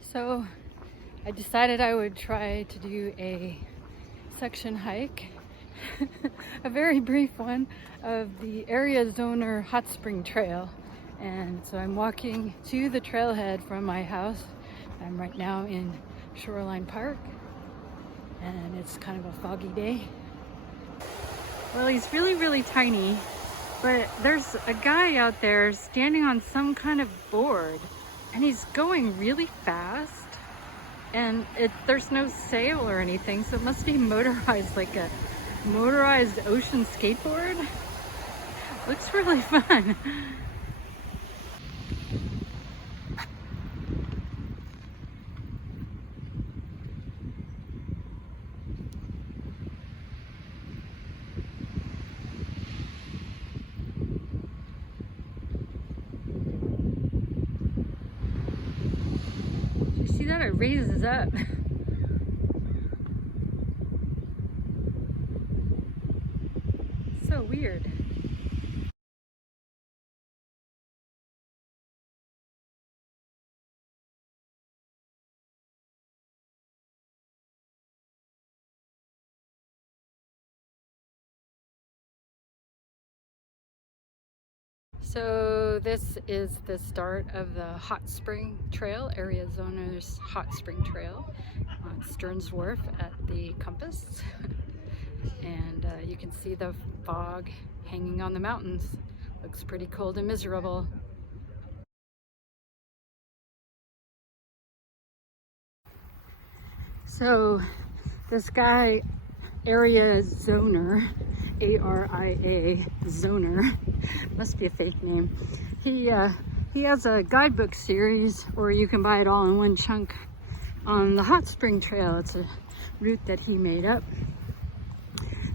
So I decided I would try to do a section hike, a very brief one, of the Aria Zoner Hot Spring Trail. And so I'm walking to the trailhead from my house. I'm right now in Shoreline Park, and it's kind of a foggy day. Well, he's really, really tiny, but there's a guy out there standing on some kind of board, and he's going really fast. And there's no sail or anything, so it must be motorized, like a motorized ocean skateboard. Looks really fun. You see that? It raises up. So weird. So this is the start of the Hot Spring Trail, Aria Zoner's Hot Spring Trail on Stearns Wharf at the Compass. And you can see the fog hanging on the mountains. Looks pretty cold and miserable. So this guy, Aria Zoner, A-R-I-A, Zoner, must be a fake name. He has a guidebook series where you can buy it all in one chunk on the Hot Spring Trail. It's a route that he made up,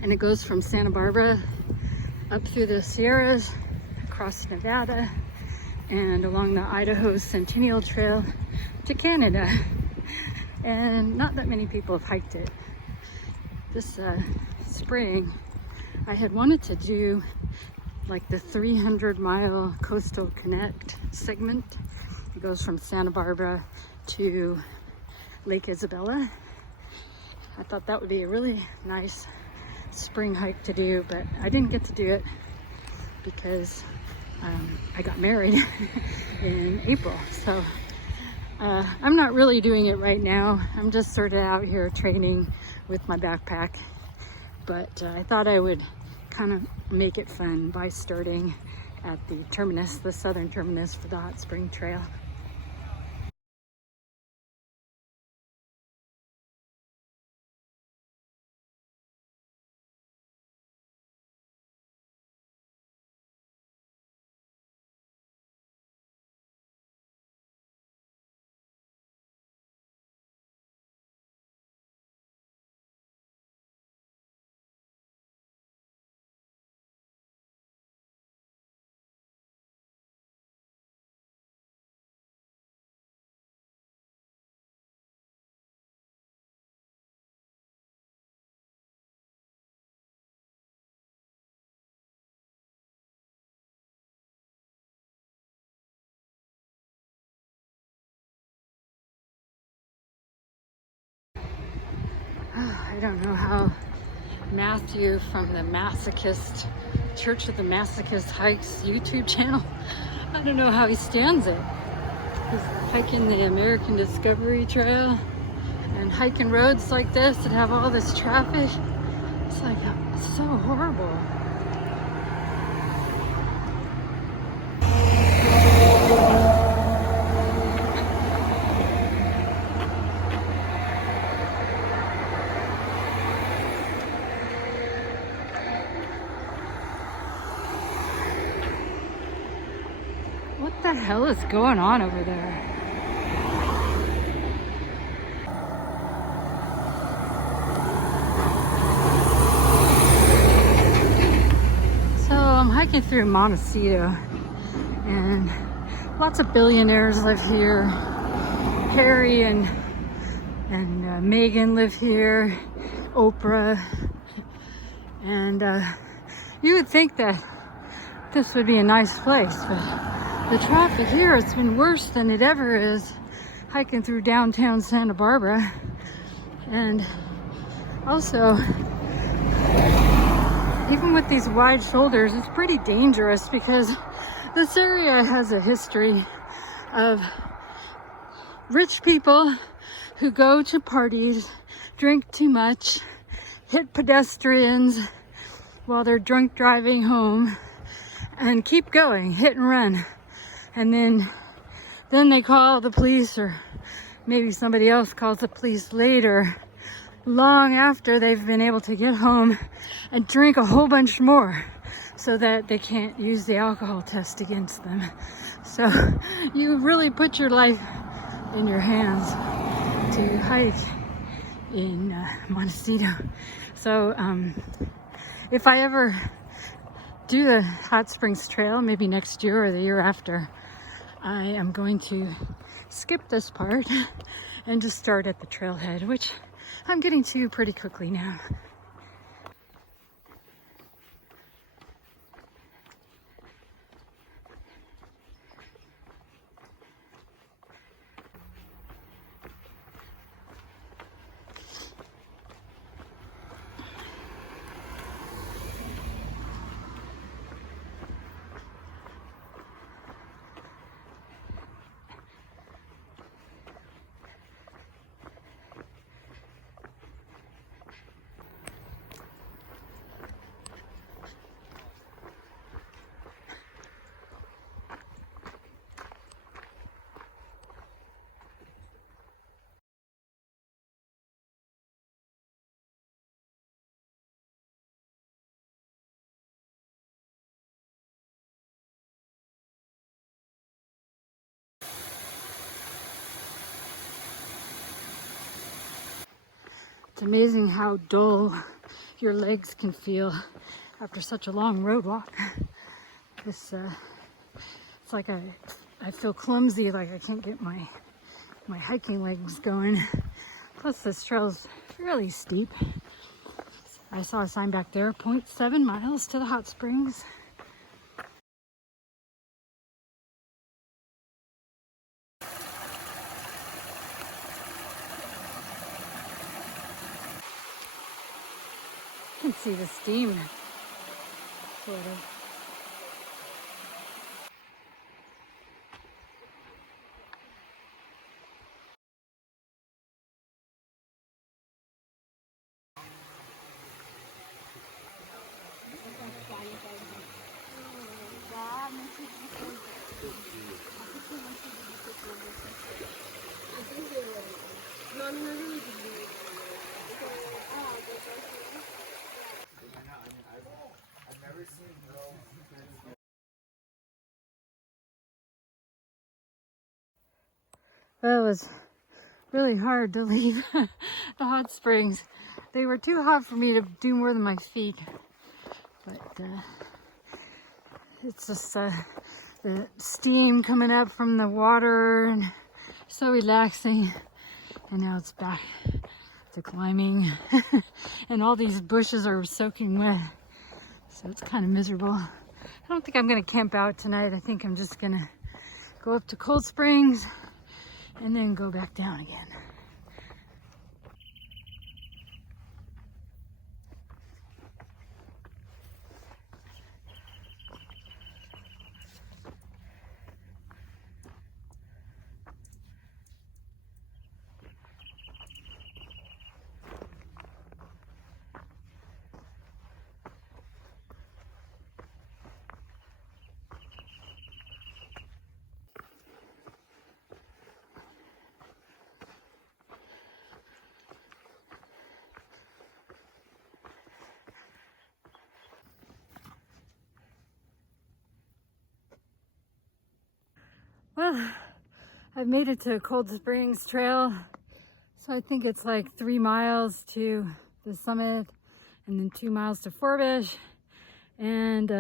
and it goes from Santa Barbara up through the Sierras, across Nevada, and along the Idaho Centennial Trail to Canada. And not that many people have hiked it. This spring, I had wanted to do like the 300-mile Coastal Connect segment. It goes from Santa Barbara to Lake Isabella. I thought that would be a really nice spring hike to do, but I didn't get to do it because I got married in April. So I'm not really doing it right now. I'm just sort of out here training with my backpack, but I thought I would kind of make it fun by starting at the terminus, the southern terminus for the Hot Spring Trail. I don't know how Matthew from the Masochist Church of the Masochist Hikes YouTube channel, I don't know how he stands it. He's hiking the American Discovery Trail and hiking roads like this that have all this traffic. It's like, it's so horrible. What the hell is going on over there? So I'm hiking through Montecito, and lots of billionaires live here. Harry and Meghan live here, Oprah, and you would think that this would be a nice place, but the traffic here, it's been worse than it ever is hiking through downtown Santa Barbara. And also, even with these wide shoulders, it's pretty dangerous because this area has a history of rich people who go to parties, drink too much, hit pedestrians while they're drunk driving home, and keep going, hit and run. And then they call the police, or maybe somebody else calls the police later, long after they've been able to get home and drink a whole bunch more so that they can't use the alcohol test against them. So you really put your life in your hands to hike in Montecito. So if I ever do the Hot Springs Trail, maybe next year or the year after, I am going to skip this part and just start at the trailhead, which I'm getting to pretty quickly now. It's amazing how dull your legs can feel after such a long road walk. It's like I feel clumsy, like I can't get my hiking legs going. Plus this trail's really steep. I saw a sign back there, 0.7 miles to the hot springs. You can see the steam, sort of. Well, it was really hard to leave the hot springs. They were too hot for me to do more than my feet. But it's just the steam coming up from the water, and so relaxing. And now it's back to climbing. And all these bushes are soaking wet. So it's kind of miserable. I don't think I'm gonna camp out tonight. I think I'm just gonna go up to Cold Springs and then go back down again. Well, I've made it to Cold Springs Trail. So I think it's like 3 miles to the summit and then 2 miles to Forbush. And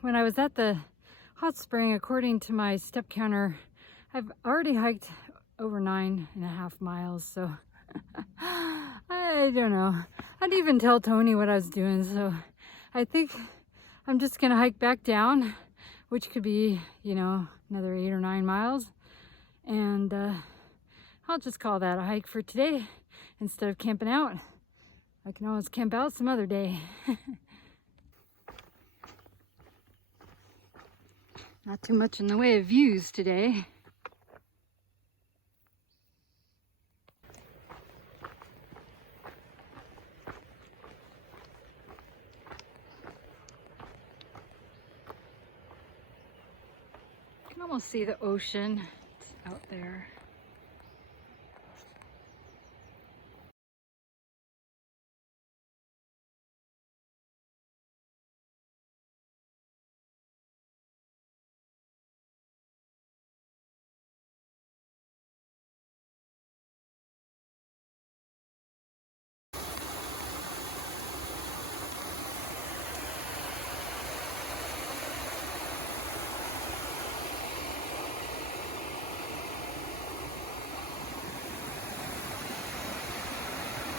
when I was at the hot spring, according to my step counter, I've already hiked over 9.5 miles. So I don't know. I didn't even tell Tony what I was doing. So I think I'm just gonna hike back down, which could be, you know, another 8 or 9 miles, and I'll just call that a hike for today instead of camping out. I can always camp out some other day. Not too much in the way of views today. You can almost see the ocean. It's out there.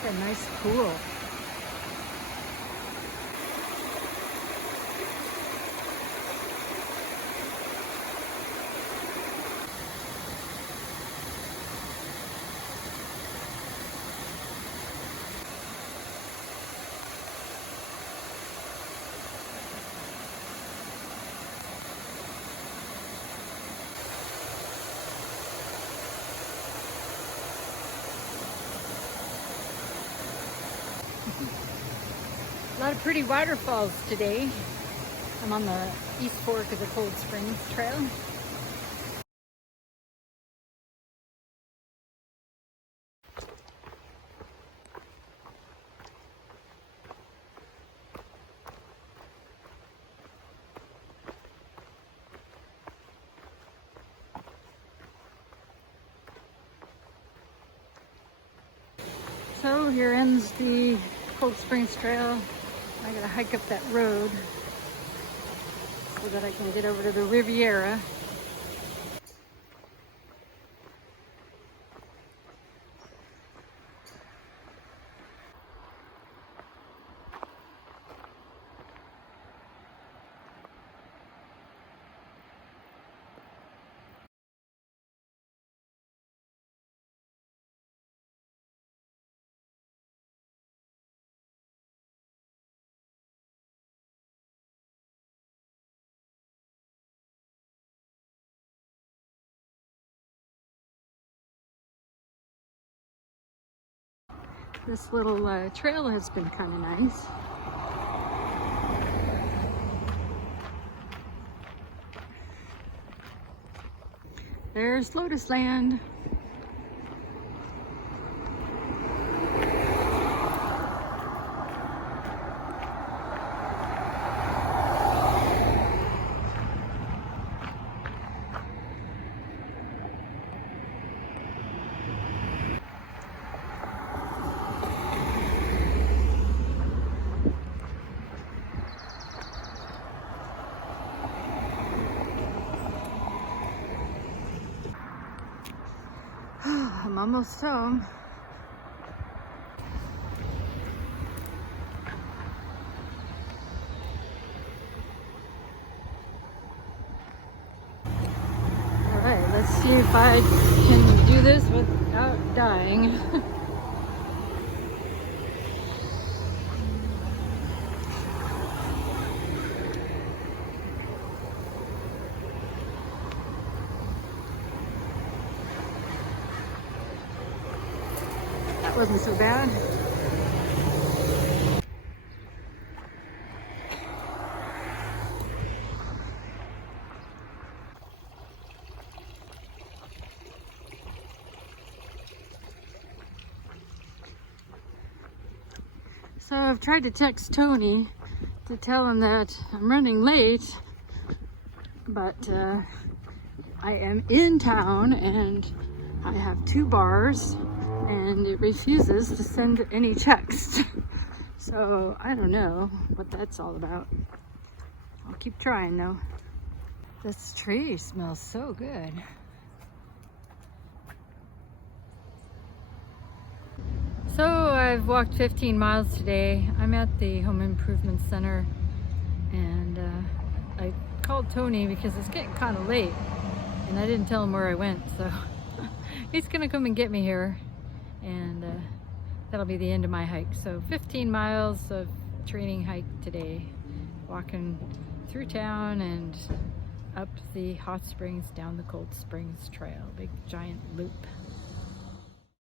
A nice pool. A lot of pretty waterfalls today. I'm on the East Fork of the Cold Springs Trail. So here ends the Cold Springs Trail. I gotta hike up that road so that I can get over to the Riviera. This little trail has been kind of nice. There's Lotus Land. I'm almost home. All right, let's see if I can do this without dying. That wasn't so bad. So I've tried to text Tony to tell him that I'm running late, but I am in town and I have 2 bars and it refuses to send any text. So I don't know what that's all about. I'll keep trying though. This tree smells so good. So I've walked 15 miles today. I'm at the Home Improvement Center and I called Tony because it's getting kind of late and I didn't tell him where I went, so he's gonna come and get me here, and that'll be the end of my hike. So 15 miles of training hike today, walking through town and up the hot springs, down the cold springs trail, big giant loop.